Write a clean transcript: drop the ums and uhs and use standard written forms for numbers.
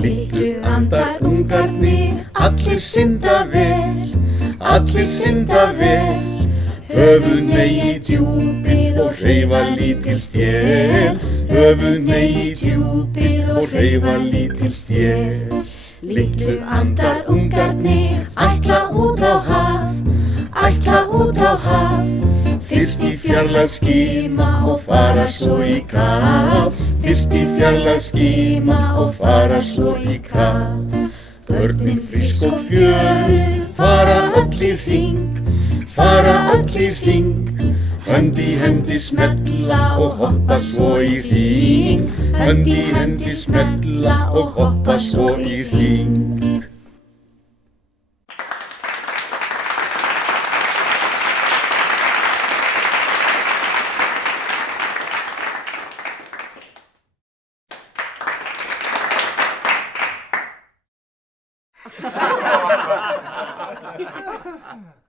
Litlu andar ungarnir, allir synda vel, allir synda vel. Höfuð megi djúpið og hreyfa lítil stél, höfuð megi djúpið og hreyfa lítil stél. Litlu andar ungarnir, ætla út á haf, ætla út á haf. Fyrst í fjarlægð skima og fara svo í kaf, fyrst í fjarlægð skima og fara svo í kaf. Börnin frísk og fjöruð fara öll í hring, fara öll í hring. Hönd í hendi smella og hoppa svo í hring, hönd í hendi smella og hoppa svo í hring. Ha ha ha ha!